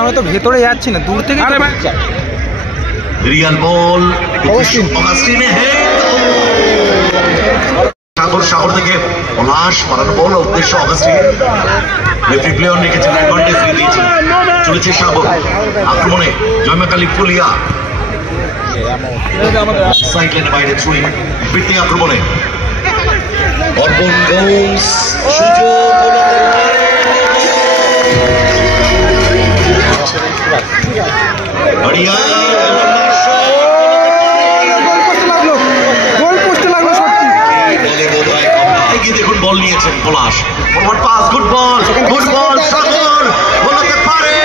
আমরা তো ভেতরে যাচ্ছি না, দূর থেকে রিয়াল বল সাগর থেকে পলাশ মারানো বল উদ্দেশ্য অগাস্টিন। রেফারি প্লেয়ার রেখেছেন, অ্যাডভান্টেজ নিয়ে দিয়েছেন। চলেছে সাগর আক্রমণে, জয়মাকালী ফুলিয়া সাইকেলের বাইরে ছুঁই ফিরতে আক্রমণে অর্পণ গোলস সুযোগ দেখুন বল নিয়েছেন পলাশ, ফরওয়ার্ড পাস, গুড বল সাগর বলতে পারে,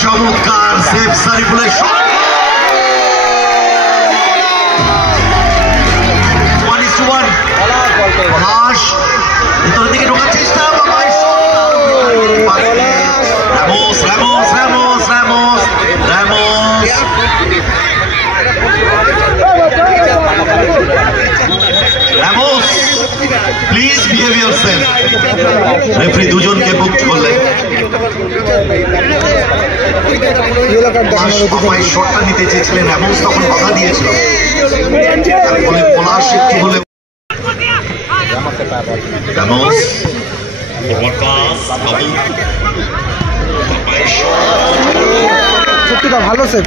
চমৎকার সেভ সারিফুলের শট। 1-1 পলাশ ভিতরের দিকে ঢোকার চেষ্টা, প্লিজ বিহেভ ইয়োরসেলফ। রেফারি দুজনকে বুক করলেন, শটটা নিতে চেয়েছিলেন, র্যামোস তখন বাধা দিয়েছিল, বলে পলাশ একটু বলে র্যামোস ভালো সেভ,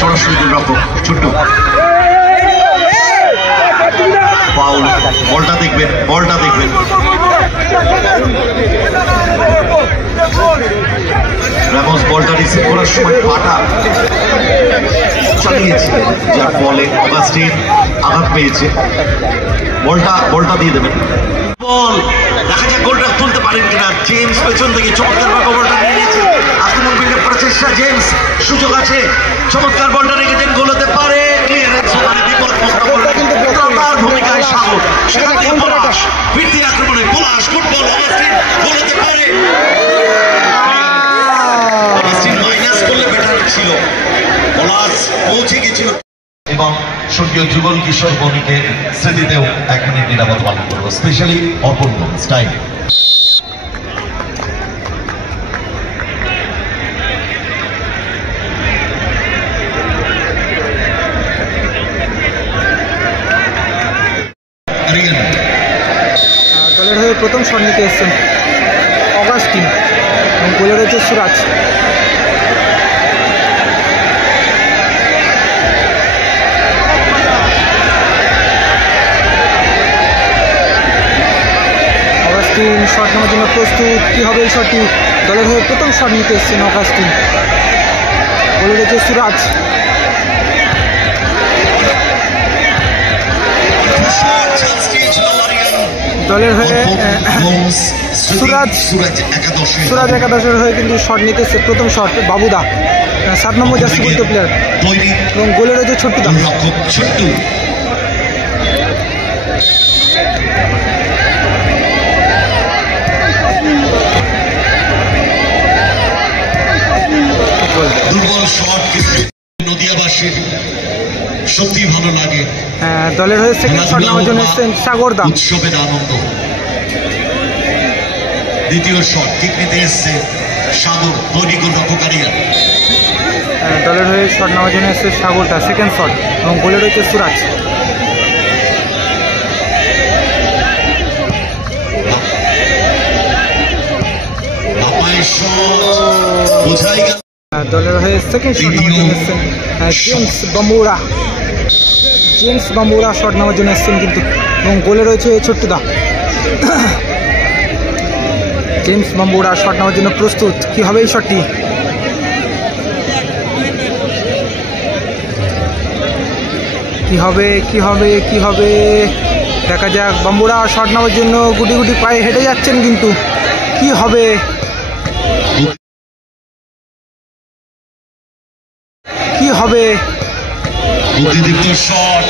সরাসরি গোলরক্ষক ছোট্ট ফাউল। বলটা দেখবেন র্যামোস বলটা রিসিভ করার সময় পাটা চালিয়েছিলেন, যার বলে অগাস্টিন আঘাত পেয়েছে। বলটা দিয়ে দেবেন, বল দেখা যাক গোলটা তুলতে পারেন কিনা। জেমস পেছন থেকে চমৎকার ভাবে বলটা নিয়ে নিয়েছেন, আক্রমণ বিল্ডাপ করার চেষ্টা জেমস, সুযোগ আছে, চমৎকার বলটা রেখেছেন, গোল হতে পারে, ক্লিয়ারেন্স ওখানে বিপদমুক্ত করলেন তার ভূমিকায় সাগর। সেখান থেকে পলাশ ফিরতি আক্রমণে, পলাশ গুড বল, অগাস্টিন গোল হতে পারে, অগাস্টিন মাইনাস করলে বেটার ছিল, পলাশ পৌঁছে গেছিল। এবং স্বর্গীয় যুগল কিশোর বণিকের স্মৃতিতেও 1 মিনিট নিরাপদ পালন করবো, স্পেশালি অর্পণ স্টাইল। দলের হয়ে প্রথম শট নিতে এসছেন অগাস্টিন এবং গোলে রয়েছে সুরাজ। অগাস্টিন শট নেওয়ার জন্য প্রস্তুত, কি হবে এই শটটি? দলের হয়ে প্রথম শট নিতে এসছেন অগাস্টিন, গোলে রয়েছে সুরাজ। দলের হয়ে সুরাজ একাদশের হয়ে কিন্তু শট নিতেছে, প্রথম শট বাবুদা 7 নম্বর জার্সি পরিহিত প্লেয়ার, এবং গোলে রয়েছে ছোট্টুদা। দুর্বল শট নদিয়াবাসীর সত্যি ভালো লাগে। দলের হয়ে সেকেন্ড শট নেওয়ার জন্য এসেছেন সাগরদা, উৎসবের আনন্দ। দ্বিতীয় শট কিক নিতে এসছে সাগর, তৈরি গোলরক্ষকারীরা। দলের হয়ে শট নেওয়ার জন্য এসছে সাগরদা, সেকেন্ড শট, এবং গোলে রয়েছে সুরাজ। দলের হয়ে সেকেন্ড শট নেওয়ার জন্য এসছেন জেমস বাম্বুরা শট নেওয়ার জন্য এসছেন কিন্তু, এবং গোলে রয়েছে ছোট্টুদা। জেমস বাম্বুরা শট নেওয়ার জন্য প্রস্তুত, কি হবে এই শটটি? কি হবে দেখা যাক। বাম্বুরা শট নেওয়ার জন্য গুটি গুটি পায়ে হেঁটে যাচ্ছেন কিন্তু, কি হবে? বুদ্ধিদীপ্ত শট,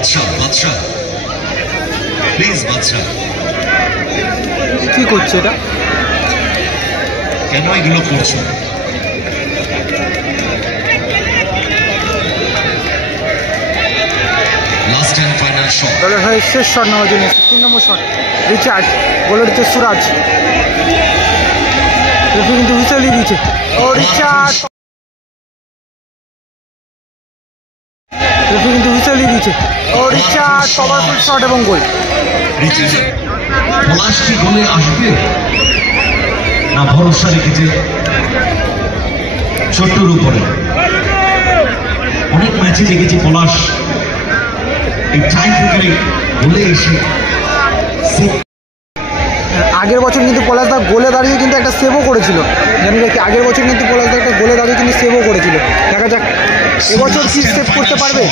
বাদশা বাদশা প্লিজ বাদশা কি করছে এটা? কেন এগুলো করছো? Last and final shot. দলের হয়ে শেষ শট নেওয়ার জন্য 3 নম্বর শট রিচার্ড, বলে দিচ্ছে সুরাজ। রেফারি কিন্তু হুইসেল দিয়েছে। ও রিচার্ড, রেফারি কিন্তু হুইসেল দিয়েছে। ও রিচার্ড, পাওয়ারফুল শট এবং গোল। পলাশ কি গোলে আসবে না ভরসা রেখেছে ছোট্টর উপরে? অনেক ম্যাচে দেখেছি পলাশ এই টাইম ব্রেকারে গোলে এসে আগের বছর কিন্তু পলাশদা গোলে দাঁড়িয়ে কিন্তু একটা সেভও করেছিল, জানি না কি আগের বছর কিন্তু পলাশদা একটা গোলে দাঁড়িয়ে কিন্তু সেভও করেছিল। দেখা যাক এবছর কি সেভ করতে পারবে।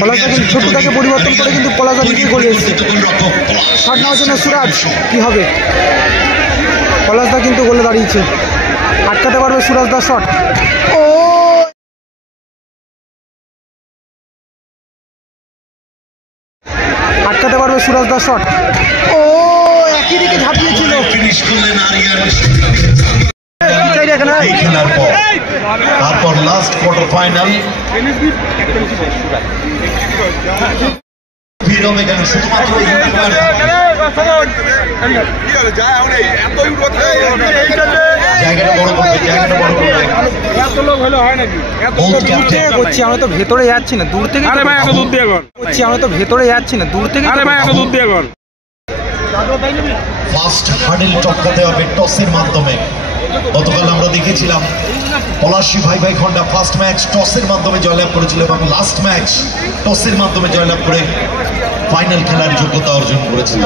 পলাশদা কিন্তু ছোট্টটাকে পরিবর্তন করে কিন্তু পলাশদা নিজেই গোলে এসেছে। শট নেওয়ার জন্য সুরাজ, কি হবে? পলাশদা কিন্তু গোলে দাঁড়িয়েছে, আটকাতে পারবে সুরাজদার শট। ও আটকাতে পারবে সুরাজদার শট। ও একই দিকে ঝাঁপিয়েছিল। ফিনিশ করলেন আরিয়ান এখানে এই খেলার পর। তারপর লাস্ট কোয়ার্টার ফাইনাল ভিড় হবে এখানে শুধুমাত্র ইউটিউবার। জায়গাটা বড় করবে, জায়গাটা বড় করবে। করছি আমরা তো ভেতরে যাচ্ছি না, দূর থেকে করছি আমরা তো ভেতরে যাচ্ছি না, দূর থেকে। ফার্স্ট হার্ডেল টপকাতে হবে টসের মাধ্যমে। গতকাল আমরা দেখেছিলাম পলাশী ভাই ভাই খন্ডা ফার্স্ট ম্যাচ টসের মাধ্যমে জয়লাভ করেছিল এবং লাস্ট ম্যাচ টসের মাধ্যমে জয়লাভ করে ফাইনাল খেলার যোগ্যতা অর্জন করেছিল।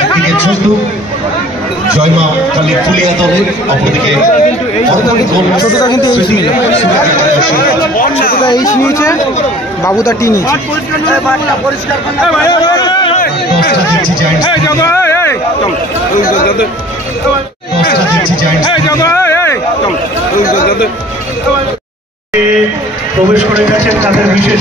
একদিকে ছোটু জয়মা কালী ফুলিয়া দলের, অপরদিকে ছোটটা কিন্তু এইচ নিল, ছোটটা এইচ নিয়েছে, বাবুদা টি নিয়েছে। টসটা দিচ্ছি জায়ান্টস, টসটা দিচ্ছি জায়ান্টস। প্রবেশ করে গেছেন তাদের বিশেষ